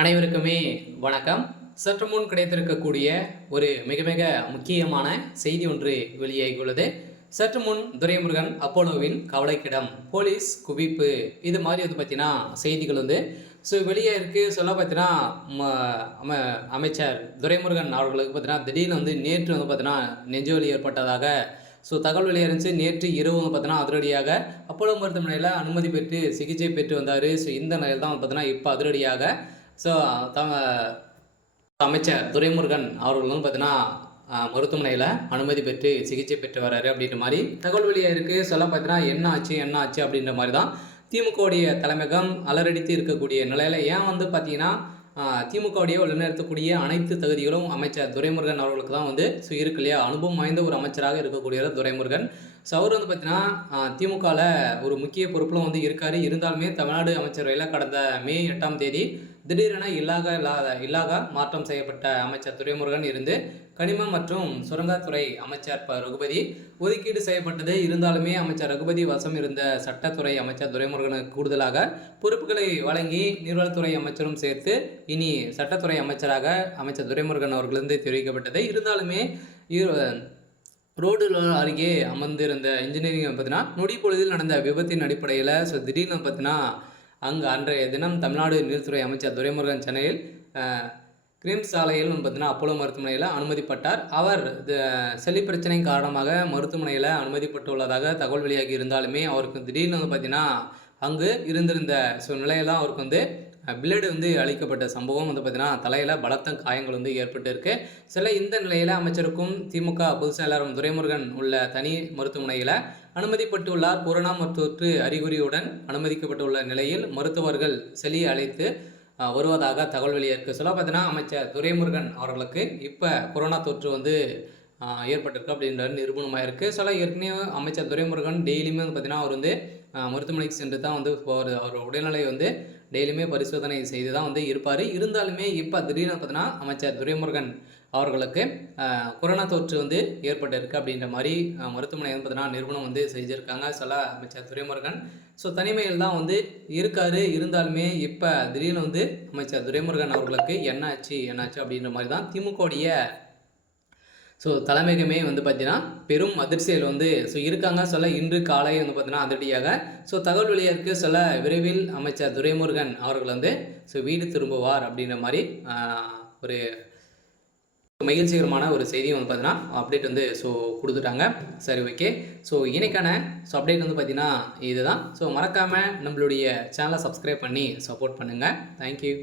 அனைவருக்குமே வணக்கம். சற்று முன் கிடைத்திருக்கக்கூடிய ஒரு மிக மிக முக்கியமான செய்தி ஒன்று வெளியாகியுள்ளது. சற்று முன் துரைமுருகன் அப்போலோவில் கவலைக்கிடம், போலீஸ் குவிப்பு, இது மாதிரி பார்த்தீங்கன்னா செய்திகள் வெளியே இருக்குது. சொல்ல பார்த்தீங்கன்னா அமைச்சர் துரைமுருகன் அவர்களுக்கு பார்த்தீங்கன்னா திடீர்னு நேற்று பார்த்தீங்கன்னா நெஞ்சுவலி ஏற்பட்டதாக தகவல் வெளியாயிருந்துச்சு. நேற்று இரவு பார்த்தீங்கன்னா அதிரடியாக அப்போலோ மருத்துவமனையில் அனுமதி பெற்று சிகிச்சை பெற்று வந்தார். இந்த நிலையில் தான் பார்த்தீங்கன்னா இப்போ அதிரடியாக அமைச்சர் துரைமுருகன் அவர்கள் பார்த்தீங்கன்னா மருத்துவமனையில் அனுமதி பெற்று சிகிச்சை பெற்று வர்றாரு அப்படின்ற மாதிரி தகவல் வெளியாக இருக்குது. சொல்ல பார்த்தீங்கன்னா என்ன ஆச்சு அப்படின்ற மாதிரி தான் திமுகவுடைய தலைமையகம் அலறடித்து இருக்கக்கூடிய நிலையில் ஏன் பார்த்தீங்கன்னா திமுகவுடைய வழிநடத்தக்கூடிய அனைத்து தகுதிகளும் அமைச்சர் துரைமுருகன் அவர்களுக்கு தான் இருக்கு இல்லையா. அனுபவம் வாய்ந்த ஒரு அமைச்சராக இருக்கக்கூடியவர் துரைமுருகன். அவர் பார்த்தீங்கன்னா திமுகவில் ஒரு முக்கிய பொறுப்பிலும் இருக்கார். இருந்தாலுமே தமிழ்நாடு அமைச்சரவையில் கடந்த மே 8ஆம் தேதி திடீரென இல்லாக மாற்றம் செய்யப்பட்ட அமைச்சர் துரைமுருகன் இருந்து கனிமம் மற்றும் சுரங்கத்துறை அமைச்சர் ரகுபதி ஒதுக்கீடு செய்யப்பட்டது. இருந்தாலுமே அமைச்சர் ரகுபதி வசம் இருந்த சட்டத்துறை அமைச்சர் துரைமுருகனுக்கு கூடுதலாக பொறுப்புகளை வழங்கி நீர்வளத்துறை அமைச்சரும் சேர்த்து இனி சட்டத்துறை அமைச்சராக அமைச்சர் துரைமுருகன் அவர்களிருந்து தெரிவிக்கப்பட்டது. இருந்தாலுமே ரோடு அருகே அமர்ந்திருந்த இன்ஜினியரிங் பார்த்தீங்கன்னா நொடி பொழுதில் நடந்த விபத்தின் அடிப்படையில் திடீர்னு பார்த்தீங்கன்னா அன்றைய தினம் தமிழ்நாடு நீர்த்துறை அமைச்சர் துரைமுருகன் சென்னையில் கிரீம்ஸ் சாலையில் பார்த்தீங்கன்னா அப்போலோ மருத்துவமனையில் அனுமதிப்பட்டார். அவர் சளி பிரச்சனை காரணமாக மருத்துவமனையில் அனுமதிப்பட்டுள்ளதாக தகவல் வெளியாகி இருந்தாலுமே அவருக்கு திடீர்னு பார்த்தீங்கன்னா அங்கு இருந்திருந்த நிலையில் அவருக்கு பிளேடு அளிக்கப்பட்ட சம்பவம் பார்த்தீங்கன்னா தலையில் பலத்த காயங்கள் ஏற்பட்டு இருக்கு. இந்த நிலையில் அமைச்சருக்கும் திமுக பொதுச் செயலாளர் துரைமுருகன் உள்ள தனி மருத்துவமனையில் அனுமதிப்பட்டுள்ளார். கொரோனா தொற்று அறிகுறியுடன் அனுமதிக்கப்பட்டுள்ள நிலையில் மருத்துவர்கள் சளி அழைத்து வருவதாக தகவல் வெளியிருக்கு. பார்த்தீங்கன்னா அமைச்சர் துரைமுருகன் அவர்களுக்கு இப்போ கொரோனா தொற்று ஏற்பட்டிருக்கு அப்படின்ற நிரூபணமாக இருக்குது. ஏற்கனவே அமைச்சர் துரைமுருகன் டெய்லியுமே பார்த்தீங்கன்னா அவர் மருத்துவமனைக்கு சென்று தான் அவர் உடல்நிலை டெய்லியுமே பரிசோதனை செய்து தான் இருப்பார். இருந்தாலுமே இப்போ திடீர்னு பார்த்தீங்கன்னா அமைச்சர் துரைமுருகன் அவர்களுக்கு கொரோனா தொற்று ஏற்பட்டிருக்கு அப்படின்ற மாதிரி மருத்துவமனை பார்த்தீங்கன்னா நிறுவனம் செஞ்சுருக்காங்க. அமைச்சர் துரைமுருகன் தனிமையில் தான் இருக்கார். இருந்தாலுமே இப்போ திடீர்னு அமைச்சர் துரைமுருகன் அவர்களுக்கு என்னாச்சு அப்படின்ற மாதிரி தான் திமுகவுடைய தலைமையகமே பார்த்தீங்கன்னா பெரும் அதிர்ச்சியில் இருக்காங்க. இன்று காலை பார்த்தீங்கன்னா அதிரடியாக தகவல் வெளியாக இருக்குது. விரைவில் அமைச்சர் துரைமுருகன் அவர்கள் வீடு திரும்புவார் அப்படின்ற மாதிரி ஒரு மகிழ்ச்சிகரமான ஒரு செய்தியும் பார்த்தீங்கன்னா அப்டேட் கொடுத்துட்டாங்க. சரி, ஓகே. இன்னைக்கான அப்டேட் பார்த்தீங்கன்னா இதுதான். மறக்காமல் நம்மளுடைய சேனலை சப்ஸ்கிரைப் பண்ணி சப்போர்ட் பண்ணுங்கள். தேங்க்யூ.